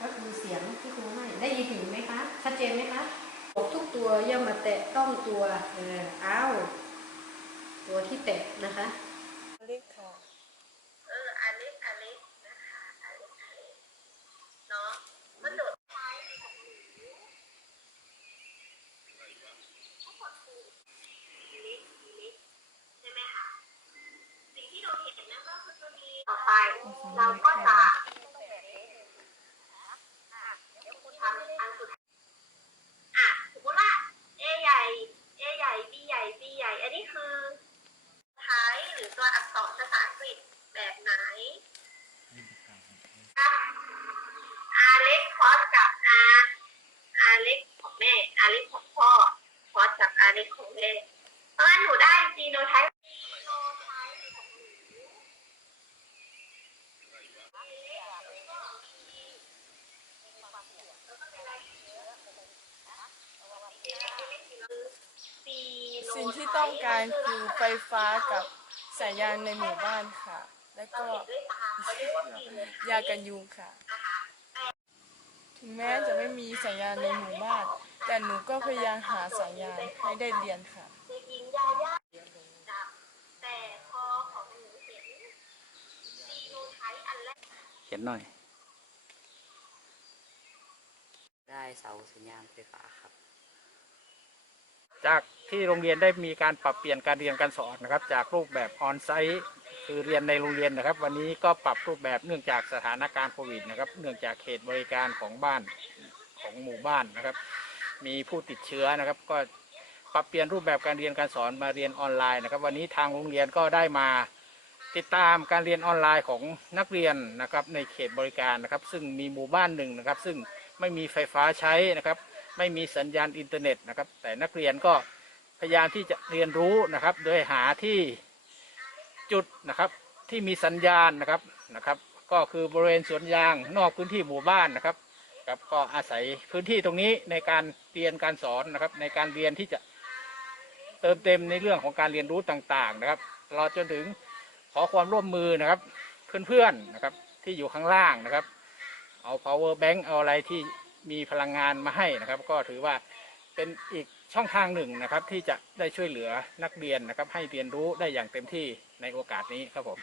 ก็คือเสียงที่ครูให้ได้ยินถึงไหมคะชัดเจนไหมคะทุกตัวย่อมมาแตะต้องตัวเอออ้าวตัวที่แตะนะคะเล็กค่ะ เอออเล็กอเล็กนะคะอเล็กอเล็กเนาะก็โจทย์ท้ายของหนูทั้งหมดคือเล็กเล็กใช่ไหมคะสิ่งที่เราเห็นนั่นก็คือจะมีต่อไป เราก็จะทำอันสุดอะสมมติว่า A ใหญ่ A ใหญ่ B ใหญ่ B ใหญ่ อันนี้คือท้ายหรือตัวอักษรภาษาอังกฤษแบบไหน สิ่งที่ต้องการคือไฟฟ้ากับสายยางในหมู่บ้านค่ะ และก็ด้วกว่าปีโนไทป์ยากันยุงค่ะ ถึงแม้จะไม่มีสายยางในหมู่บ้าน แต่หนูก็พยายามหาสายยางให้ได้เรียนค่ะ เด็กหญิงยาย่าจับแต่พอของหนูเห็นจีโนไทป์อันแรก เขียนหน่อย ได้เสาสัญญาณไฟฟ้าครับ จากที่โรงเรียนได้มีการปรับเปลี่ยนการเรียนการสอนนะครับ จากรูปแบบออนไซต์คือเรียนในโรงเรียนนะครับ วันนี้ก็ปรับรูปแบบเนื่องจากสถานการณ์โควิดนะครับเนื่องจากเขตบริการของบ้านของหมู่บ้านนะครับ มีผู้ติดเชื้อนะครับ ก็ปรับเปลี่ยนรูปแบบการเรียนการสอนมาเรียนออนไลน์นะครับ วันนี้ทางโรงเรียนก็ได้มา ติดตามการเรียนออนไลน์ของนักเรียนนะครับในเขตบริการนะครับ ซึ่งมีหมู่บ้านหนึ่งนะครับ ซึ่งไม่มีไฟฟ้าใช้นะครับ ไม่มีสัญญาณอินเทอร์เน็ตนะครับ แต่นักเรียนก็พยายามที่จะเรียนรู้นะครับ โดยหาที่จุดนะครับที่มีสัญญาณนะครับนะครับ ก็คือบริเวณสวนยางนอกพื้นที่หมู่บ้านนะครับครับก็อาศัยพื้นที่ตรงนี้ในการเรียนการสอนนะครับ ในการเรียนที่จะเติมเต็มในเรื่องของการเรียนรู้ต่างๆนะครับตลอดจนถึง อความร่วมมือนะครับ เพื่อนๆนะครับที่อยู่ข้างล่างนะครับ เอา power bank เอาอะไรที่มีพลังงานมาให้นะครับ ก็ถือว่าเป็นอีกช่องทางหนึ่งนะครับ ที่จะได้ช่วยเหลือนักเรียนนะครับ ให้เรียนรู้ได้อย่างเต็มที่ในโอกาสนี้ครับผม